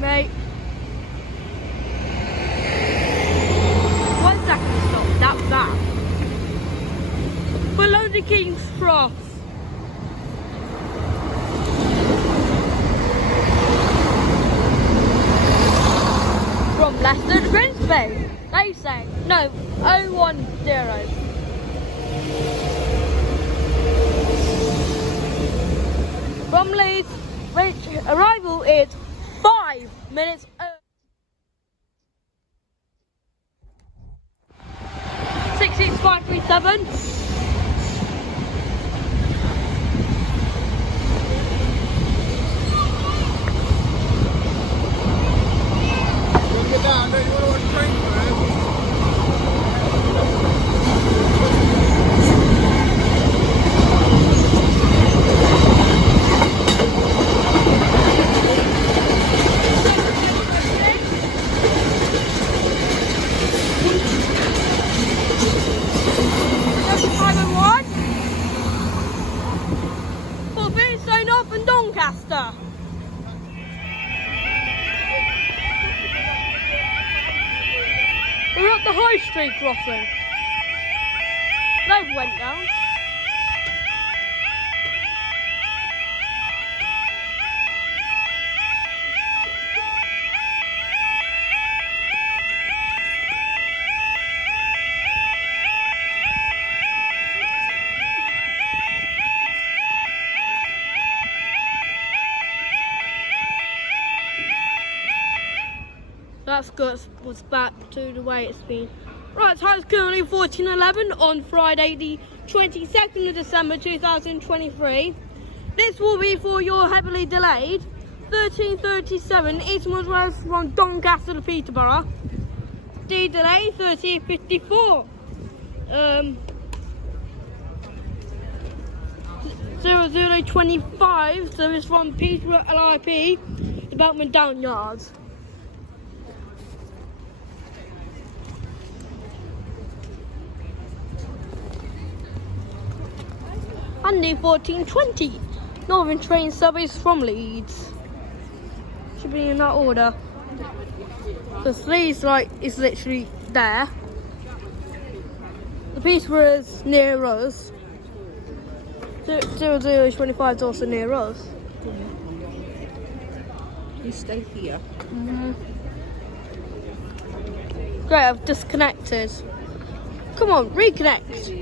mate. 1 second to stop. That was that. Below the King's Cross. From Leicester to Grimsby. They say no. 010. From Leeds, which arrival is 5 minutes early. 66537. Get down, don't you want to watch train for it? North and Doncaster. We're at the High Street crossing. They've went down. That's got us back to the way it's been. Right, time is currently 14:11 on Friday the 22nd of December 2023. This will be for your heavily delayed 1337 Eastman's Road from Doncaster to Peterborough. D delay 1354. 0025 service from Peterborough LIP to Beltman Down Yards. And the 1420 Northern train service from Leeds. Should be in that order. Because Leeds is literally there. The Peterborough is near us. 0025 is also near us. You stay here. Great, I've disconnected. Come on, reconnect.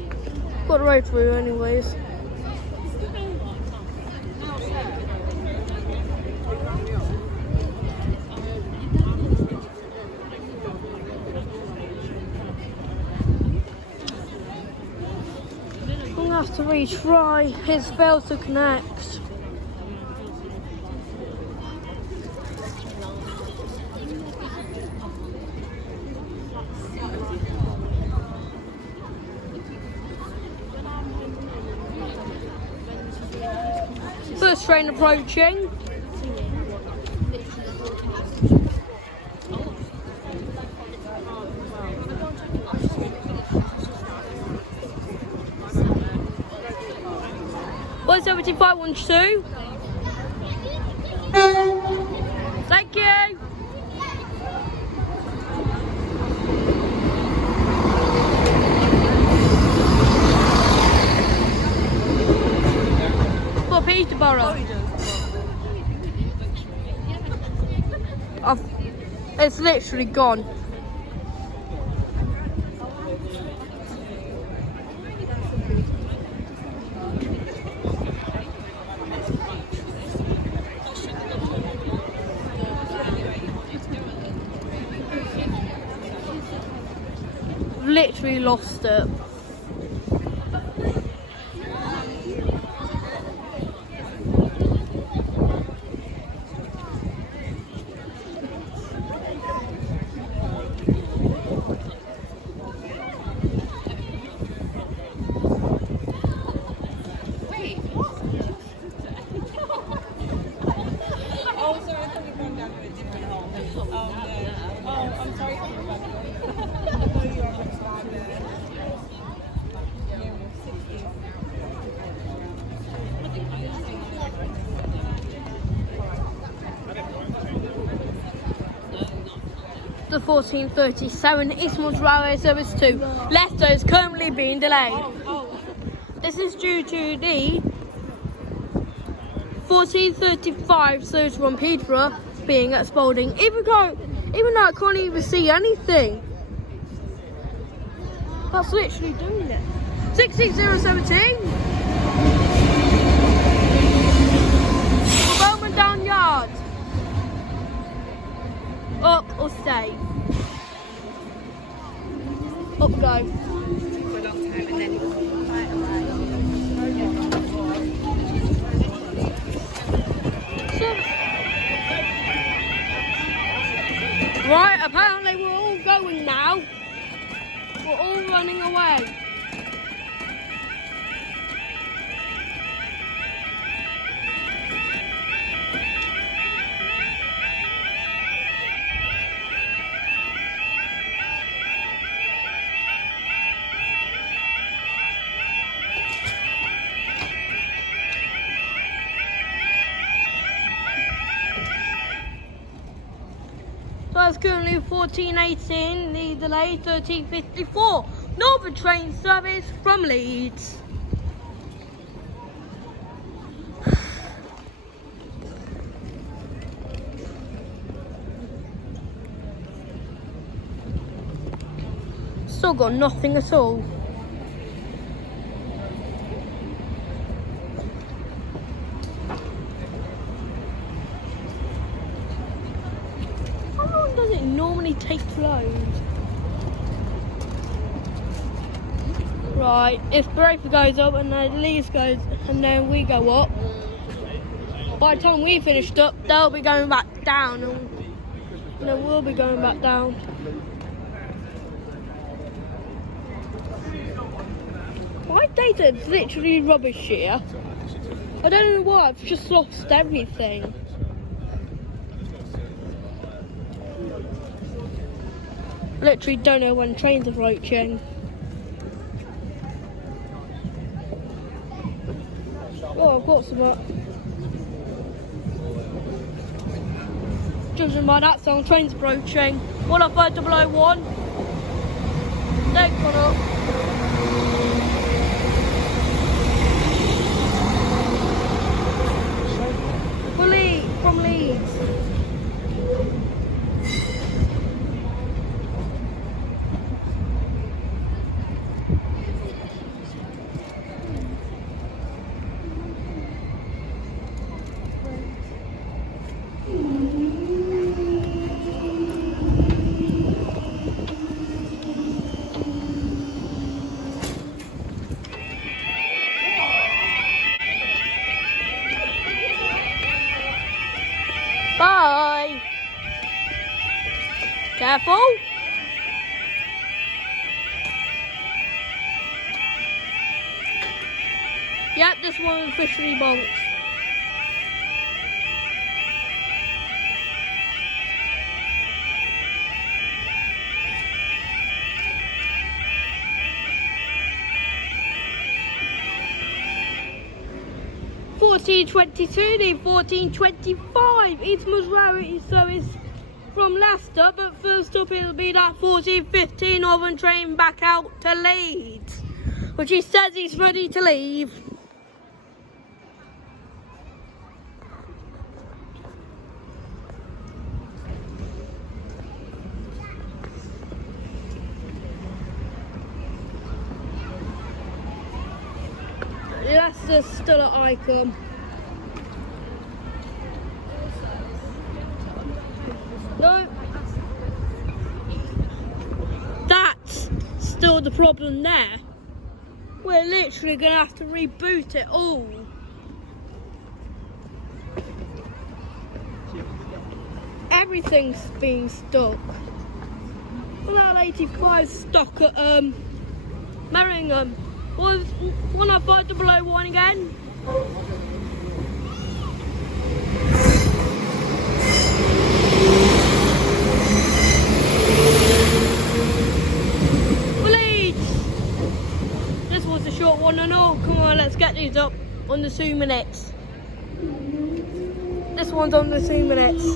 Got the road through anyways. I'm gonna have to retry. It's failed to connect. First train approaching. One 7512. Thank you. For Peterborough. It's literally gone. Literally lost it. the 1437 Eastmoreland Railway Service to Leicester is currently being delayed. This is due to the 1435 service from Peterborough being at Spalding. Even though I can't even see anything. That's literally doing it. 66017. Bowman down yard. Up or stay? Up go. For a long time and then it was right away. Right, apparently we're all going now. We're all running away. So it's currently 1418, the delay 1354. Northern train service from Leeds. Still got nothing at all. Does it normally take to load? Right, if Brafer goes up and then Leeds goes and then we go up, by the time we finished up, they'll be going back down and then we'll be going back down. My data's literally rubbish here. I don't know why, I've just lost everything. Literally don't know when trains are approaching. Oh, I've got some up. Judging by that sound, trains approaching. 105 001. Next one up. From Leeds. Bye. Careful. Yep, this one officially bonks. The 1425 Eastmoreland Railway Service from Leicester, but first up it'll be that 1415 Northern train back out to Leeds, which he says he's ready to leave. Leicester's still at Icon. No, that's still the problem there. We're literally going to have to reboot it all. Everything's being stuck. Well, 85 stuck at Merringham. Was 105 001 again? This was a short one and all. Come on, let's get these up on the 2 minutes. This one's on the 2 minutes.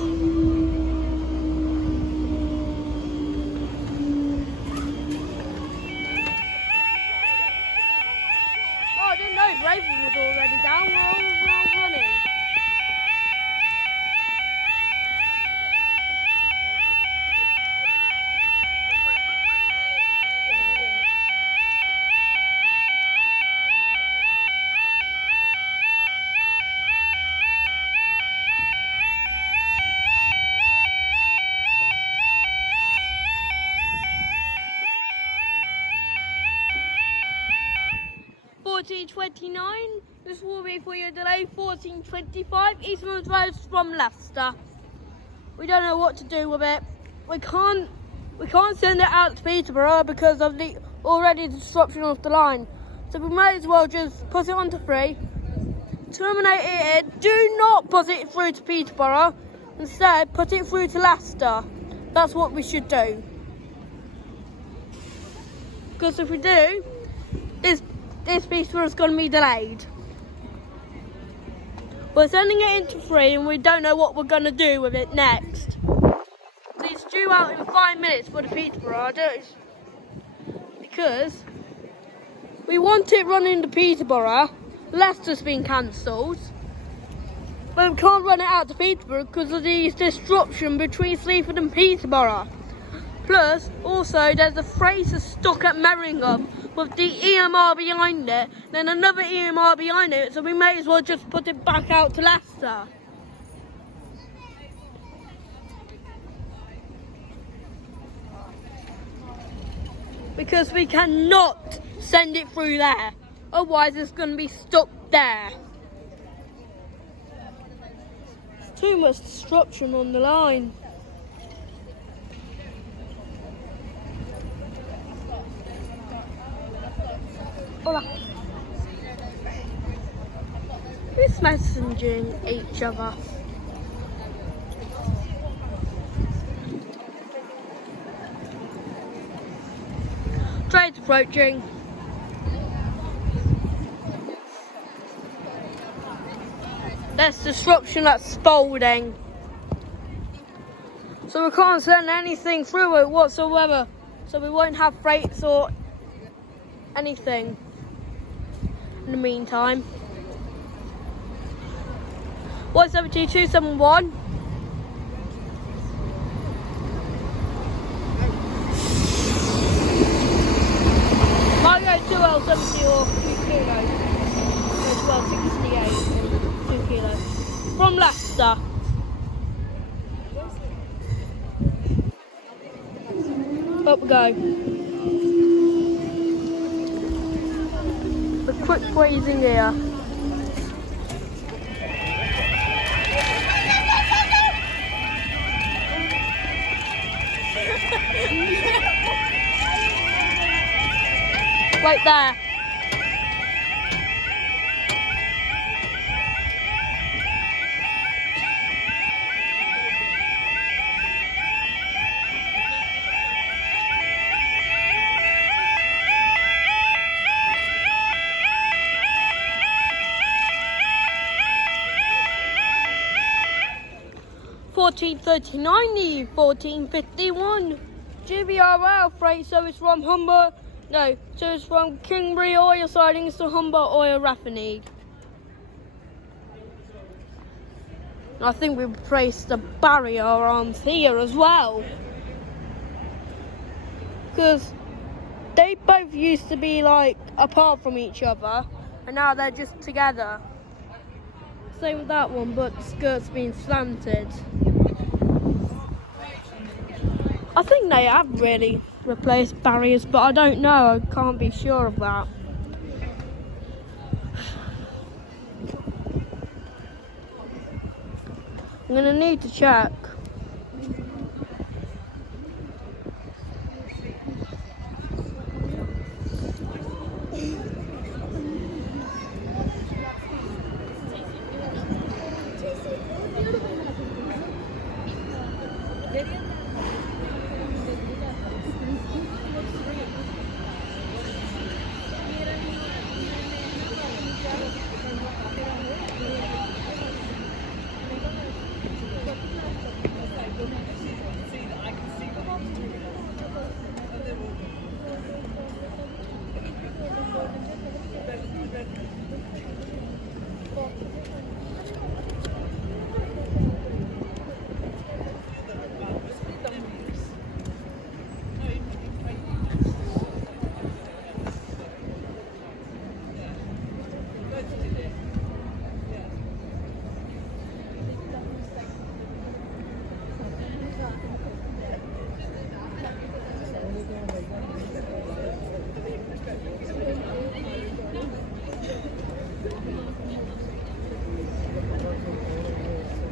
CWJSE24-29. This will be for your delay 1425 Eastman's Road from Leicester. We don't know what to do with it. We can't send it out to Peterborough because of the already disruption of the line. So we may as well just put it onto 3, terminate it here. Do not put it through to Peterborough. Instead, put it through to Leicester. That's what we should do. Because if we do, this Peterborough is going to be delayed. We're sending it into 3 and we don't know what we're going to do with it next. So it's due out in 5 minutes for the Peterborough, because we want it running to Peterborough. Leicester's been cancelled. But we can't run it out to Peterborough because of the disruption between Sleaford and Peterborough. Plus, also, there's a freighter stuck at Merringham with the EMR behind it, then another EMR behind it, so we may as well just put it back out to Leicester. Because we cannot send it through there, otherwise it's going to be stuck there. There's too much disruption on the line. Hola. Who's messaging each other? Train's approaching. There's disruption at Spalding. So we can't send anything through it whatsoever. So we won't have freights or anything in the meantime. 172-271. Might go 2L70 or 2 kilos. No, 1268 and 2 kilos. From Leicester. Up we go. A quick grazing here. Right there. $14.39, 14.51. GBRL freight service from Humber. No, service from Kingbury Oil Sidings to Humber Oil Raffinade. I think we placed the barrier arms here as well, because they both used to be like apart from each other, and now they're just together. Same with that one, but the skirt's been slanted. I think they have really replaced barriers, but I don't know. I can't be sure of that. I'm going to need to check.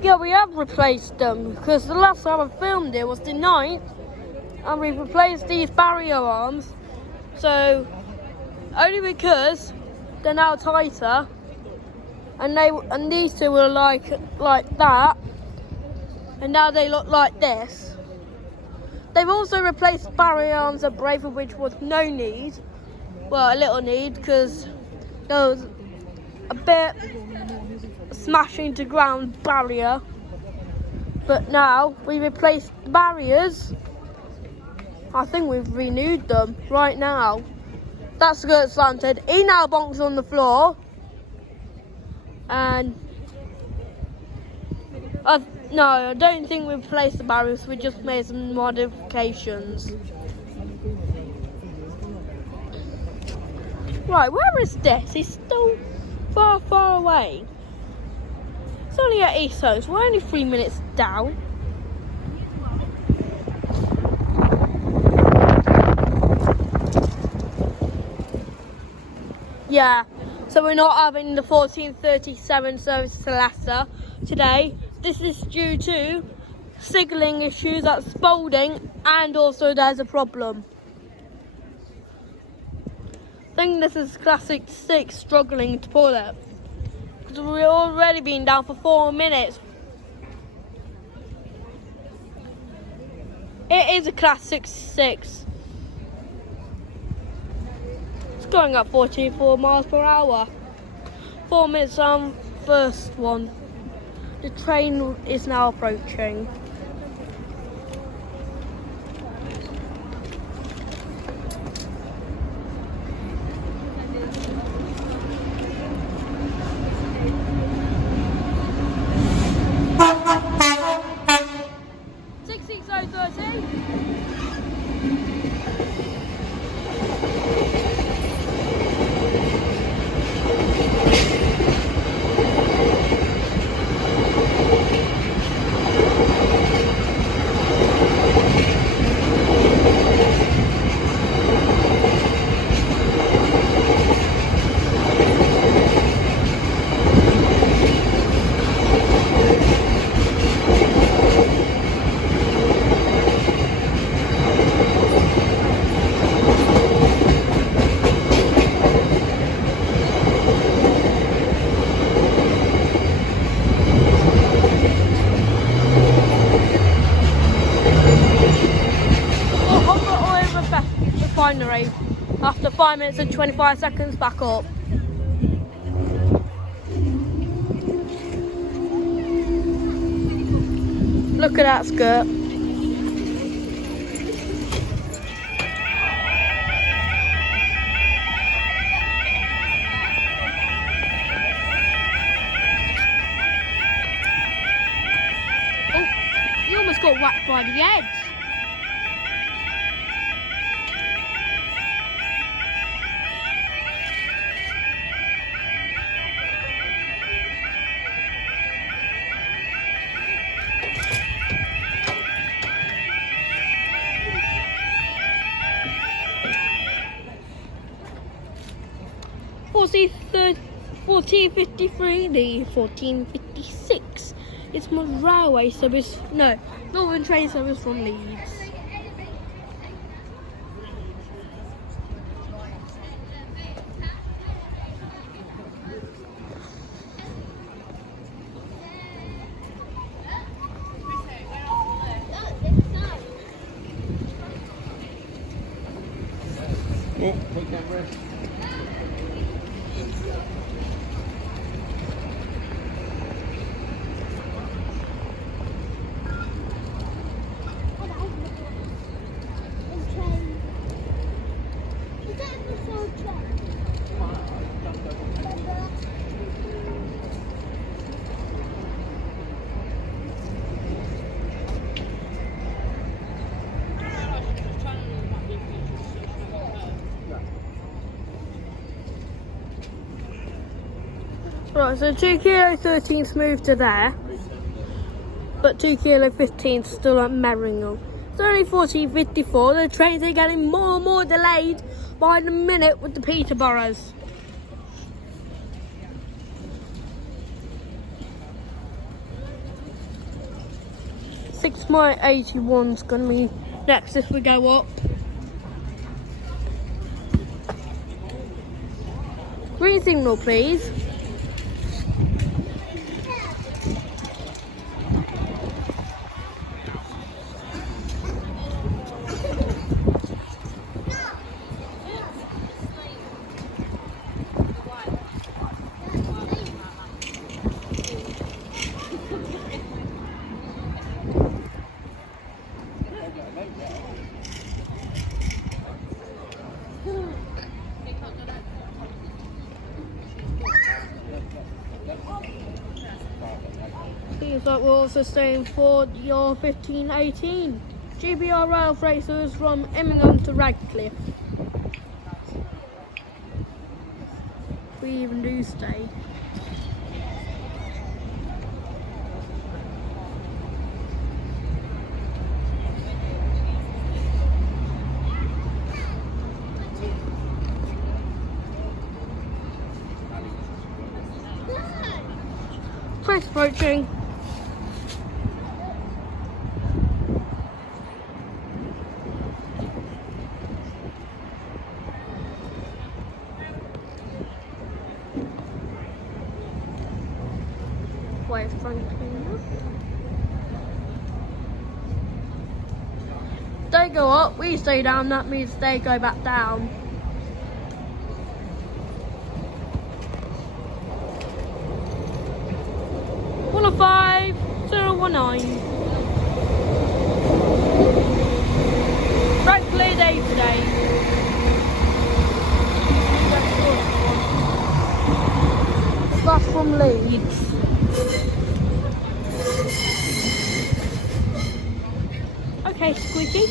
Yeah, we have replaced them because the last time I filmed it was the 9th, and we replaced these barrier arms. So only because they're now tighter, and these two were like that, and now they look like this. They've also replaced barrier arms at Braver, which was no need. Well, a little need because there was a bit smashing to ground barrier. But now we replaced the barriers. I think we've renewed them right now. That skirt slanted. He now bonks on the floor. And no, I don't think we replaced the barriers. We just made some modifications. Right, where is this? He's still far, far away. It's only at East Home, so we're only 3 minutes down. Yeah, so we're not having the 14:37 service to Leicester today. This is due to signalling issues at Spalding, and also there's a problem. I think this is Classic 6 struggling to pull it, because we've already been down for 4 minutes. It is a Classic 6. It's going at 44 miles per hour. 4 minutes on first one. The train is now approaching. Refinery after 5 minutes and 25 seconds back up. Look at that skirt. Oh, you almost got whacked by the edge. The 1453, the 1456. It's my railway service. No, Northern train service from Leeds. Oh, take that rest. Right, so 2 kilo 13's moved to there, but 2 kilo 15's still at Merringham. It's only 14:54. The trains are getting more and more delayed by the minute with the Peterboroughs. CWJSE24-finale going to be next if we go up. Green signal, please. Seems like we're also staying for your 15-18 GBR rail racers from Immingham to Radcliffe. We even do stay. Race approaching. Wave fronting. They go up, we stay down, that means they go back down. One of 5, 019. Right play day today. That's from Leeds. Okay, Squeaky.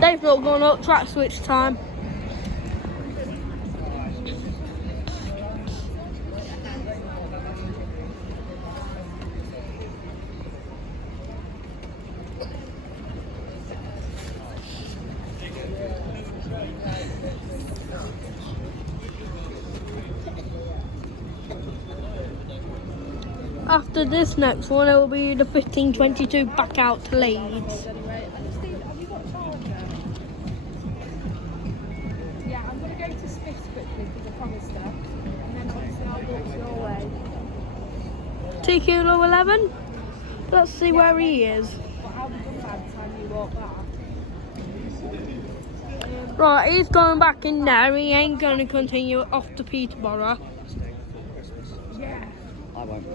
They've not gone up, track switch time. After this next one, it will be the 15-22 back out to Leeds. Have you got charger? Yeah, I'm going to go to Smith's quickly because I promised her. And then obviously I'll walk your way. TQ 11. Let's see where he is. But I'll be done by the time you walk back. Right, he's going back in there. He ain't going to continue off to Peterborough. Yeah. I won't.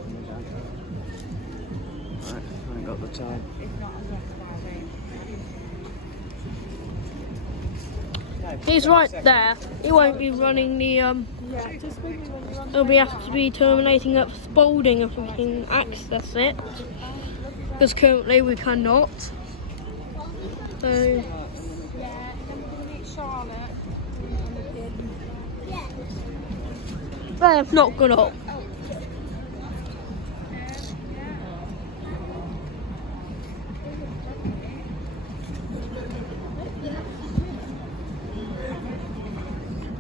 Right, I ain't got the time. If not, I'm left by me. He's right there. He won't be running the Yeah, just bring me when you're on. He'll be have to be terminating at Spalding if we can access it, because currently we cannot. So Yeah, and then we're going to meet Charlotte. they have not gone up.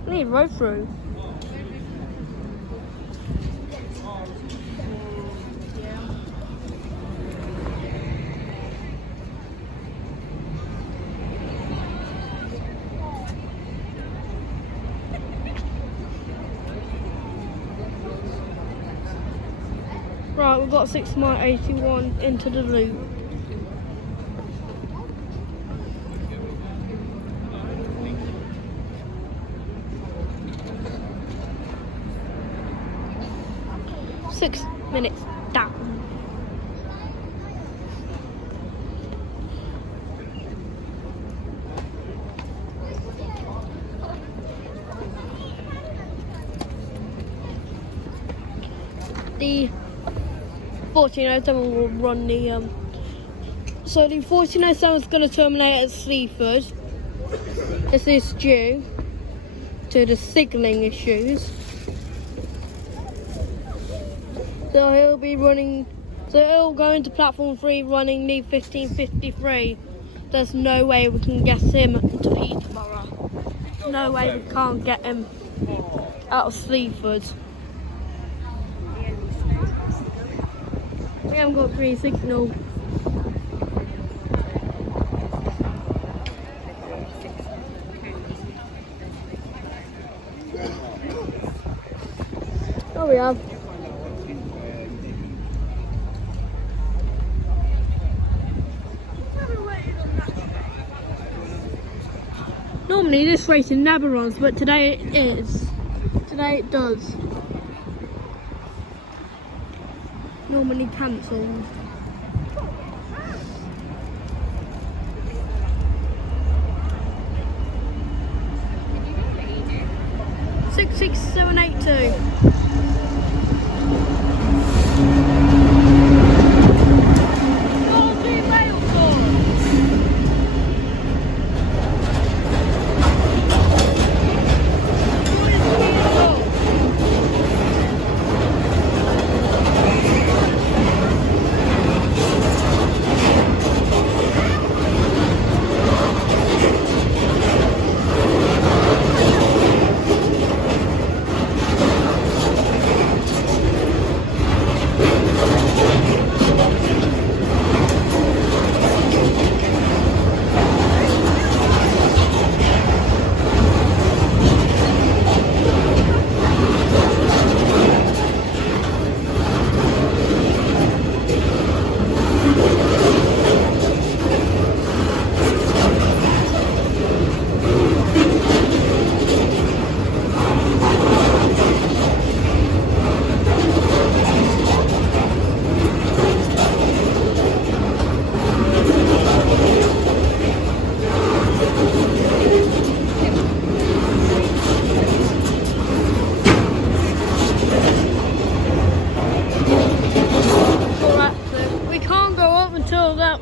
Need road through. Right, we've got 6-81 into the loop. Six minutes down. The 1407 will run the so the 1407 is going to terminate at Sleaford. This is due to the signalling issues. So he'll be running, so he'll go into platform 3 running the 1553. There's no way we can get him to Peterborough. No way we can't get him out of Sleaford. We haven't got green signal. Oh, we have. Normally this race never runs, but today it is. Today it does. Normally cancelled. 66782.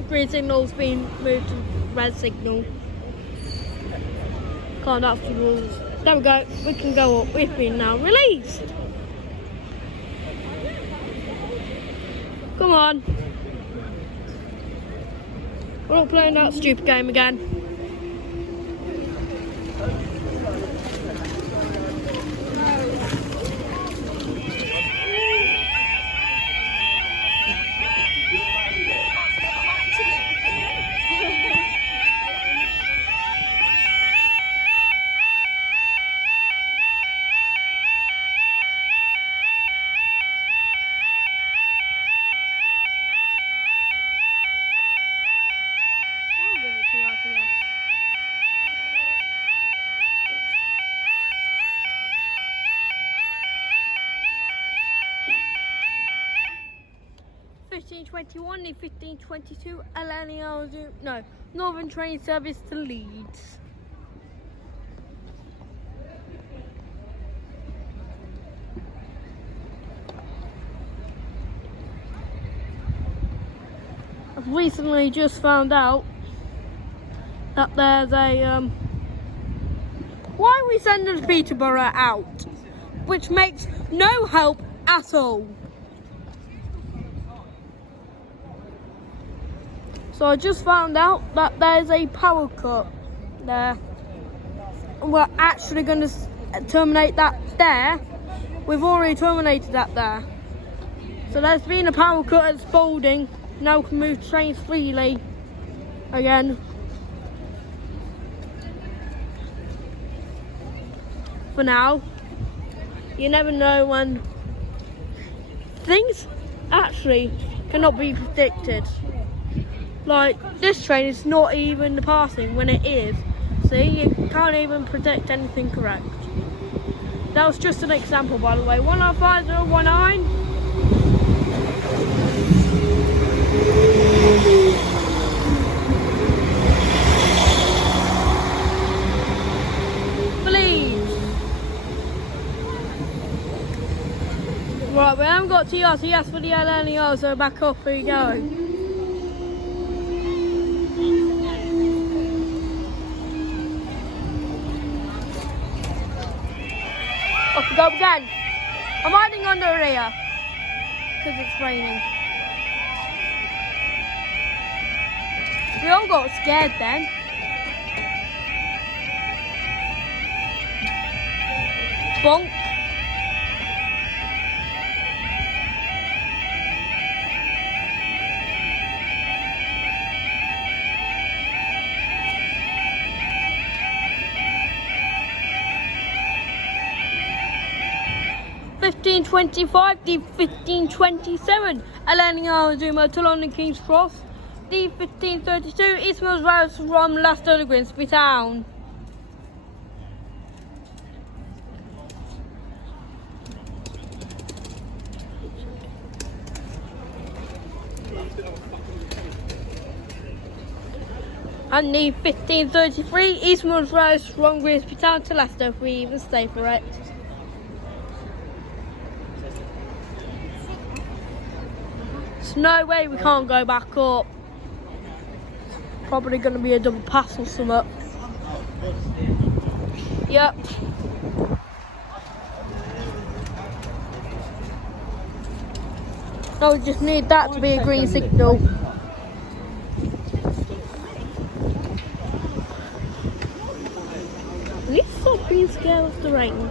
Green signal's been moved to red signal. Can't up the rules. There we go. We can go up. We've been now released. Come on. We're not playing that stupid game again. The 1522 Northern Train Service to Leeds. I've recently just found out that there's a why are we sending Peterborough out, which makes no help at all. So I just found out that there's a power cut there. And we're actually going to terminate that there. We've already terminated that there. So there's been a power cut at Spalding. Now we can move trains freely again. For now. You never know when things actually cannot be predicted. Like, this train is not even passing when it is. See, you can't even predict anything correct. That was just an example, by the way. 105019. Please. Right, we haven't got TRTS for the LNEO, so back off we go. Off we go again. I'm hiding under here because it's raining. We all got scared then. Bonk. D1525, D1527, Eleni Arzuma to London King's Cross, D1532, East Mills Road from Leicester to Grimsby Town. And the 1533 East Mills Road from Grimsby Town to Leicester if we even stay for it. There's no way we can't go back up. Probably going to be a double pass or something. Yep. I just need that to be a green signal. At least stop being scared of the rain.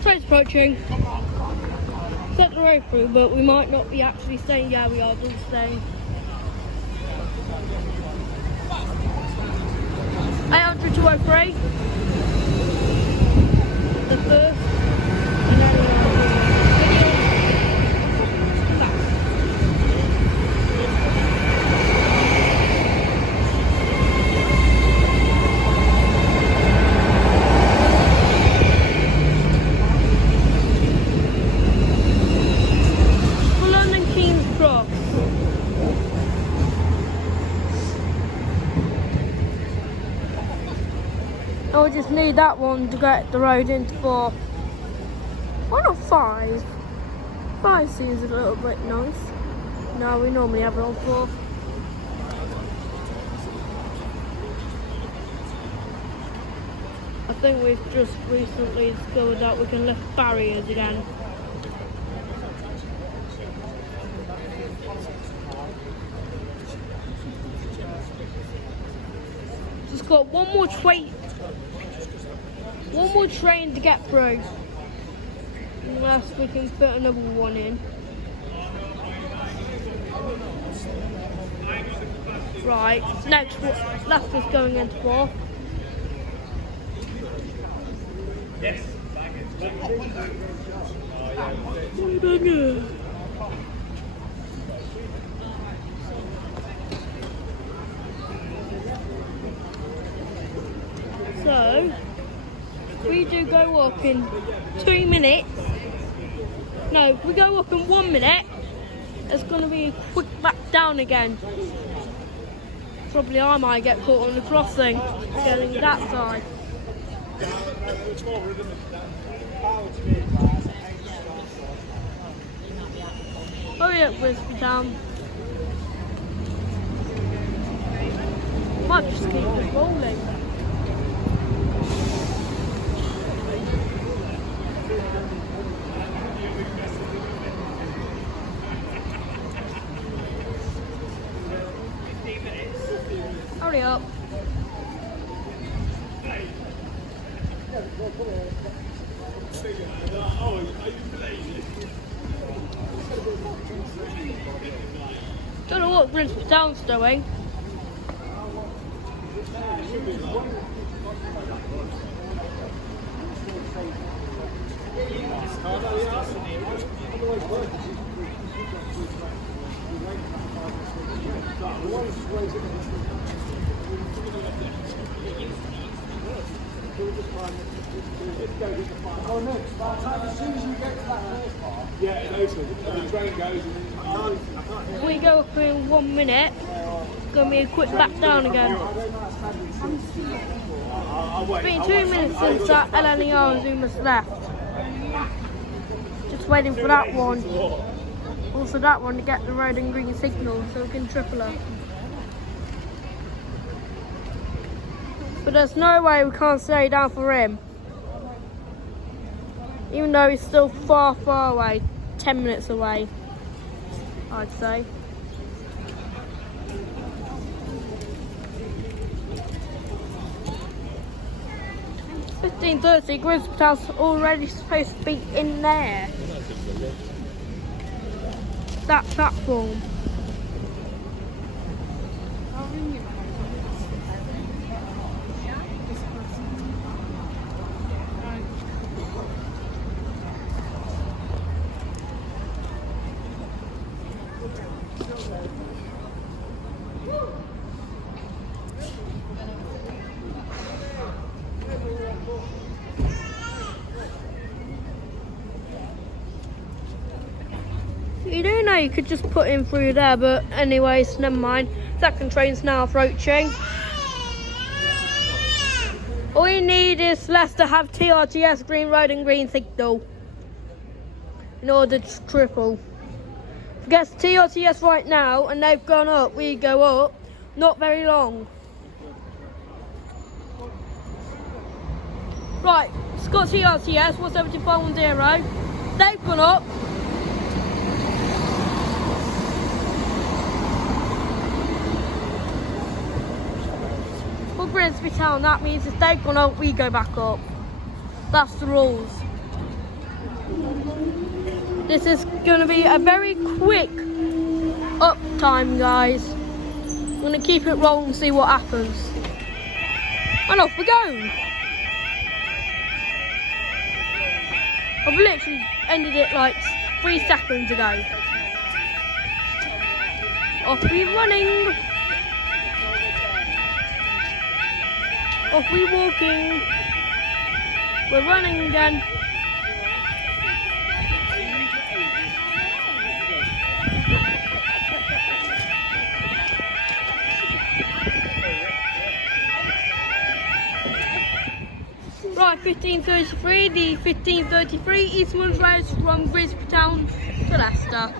Train's approaching. Set the road through, but we might not be actually staying. Yeah, we are still staying. 800 to 03. The first. And then I'll just need that one to get the road into 4. Why not 5? 5 seems a little bit nice. No, we normally have it on 4. I think we've just recently discovered that we can lift barriers again. Just got one more train to get through, unless we can fit another one in. Right, next left is going into 4. Yes. So, we do go up in 2 minutes. No, we go up in 1 minute. It's going to be a quick back down again. Probably I might get caught on the crossing, getting that side. Hurry up, Grimsby Town. Might just keep it rolling. Hurry up. Don't know what Grimsby Town's doing. Oh no, as soon as you get to that first part, yeah, it opens, and the train goes and We go up in 1 minute. It's going to be a quick back down again. It's been 2 minutes since that Eleni Arzuma's left. Just waiting for that one. Also that one to get the red and green signal so we can triple her. But there's no way we can't stay down for him. Even though he's still far, far away. 10 minutes away, I'd say. 15:30, Griswold's already supposed to be in there. That platform. I'll ring you. You do know you could just put him through there, but anyways, never mind. Second train's now approaching. All you need is Leicester have TRTS green road and green signal in order to triple. If it gets TRTS right now and they've gone up, we go up. Not very long. Right, it's got TRTS 17510. They've gone up. For Grimsby Town, that means if they've gone up, we go back up. That's the rules. This is going to be a very quick up time, guys. I'm going to keep it rolling and see what happens. And off we go. I've literally ended it like 3 seconds ago. Off we running. Off we walking. We're running again. Right, 15:33, the 15:33 Eastman's Race from Grimsby Town to Leicester.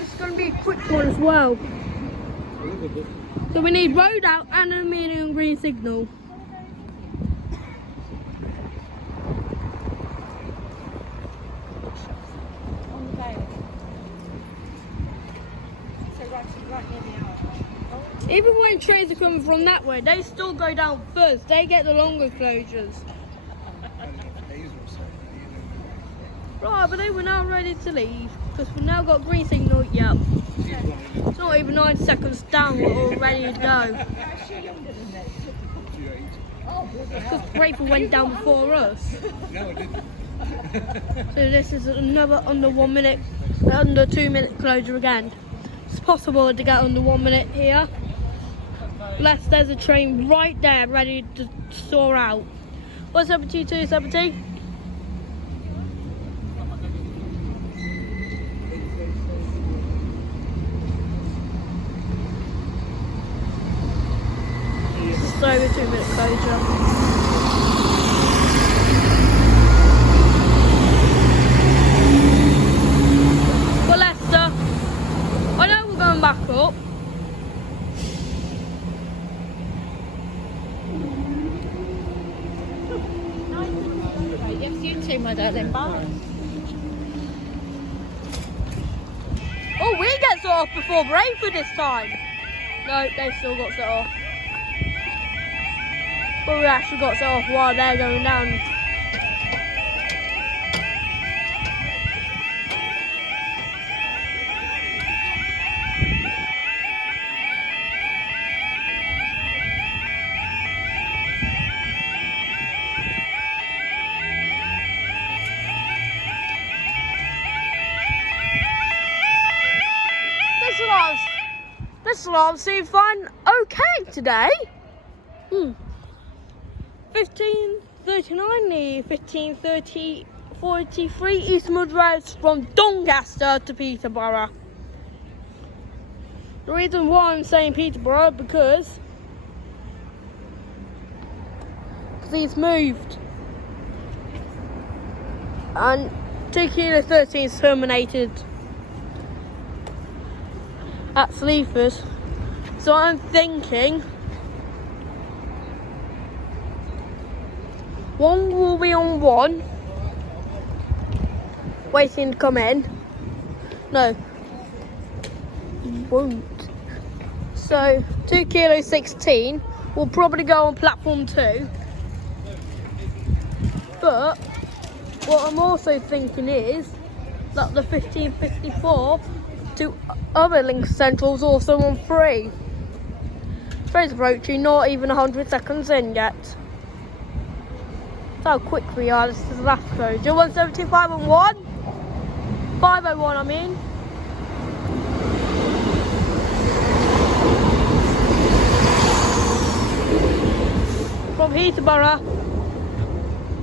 It's going to be a quick one as well. So we need road out and a medium green signal. On the bay. So right near the hour. Even when trains are coming from that way, they still go down first. They get the longer closures. Right, but they were now ready to leave because we've now got green signal. Yep. It's not even 9 seconds down, we're all ready to go. Because Grateful went down before us. No, it didn't. So this is another under 1 minute, under 2 minute closure again. It's possible to get under 1 minute here. Unless there's a train right there ready to soar out. 170, 270. Just over 2 minute closure. For Leicester, I know we're going back up. Yes, you too, my darling. Bye. Oh, we get set off before Brayford this time. No, they still got set off. But we actually got set off while they're going down. This alarm seems fine okay today. 15:39, the 15:43 Eastwood routes from Doncaster to Peterborough. The reason why I'm saying Peterborough because he's moved and 2 Kilo 13 is terminated at Sleaford. So I'm thinking one will be on 1 waiting to come in. No, won't. So 2 Kilo 16 will probably go on platform 2 But what I'm also thinking is that the 1554 to other Lincoln Central's also on free. Train's approaching, not even 100 seconds in yet. That's how quick we are. This is the last code. 175 and 1. 501, I mean. From Peterborough.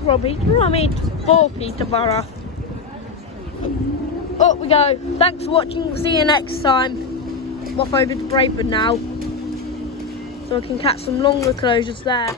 For Peterborough. Up we go. Thanks for watching. We'll see you next time. I'm off over to Brayford now, so I can catch some longer closures there.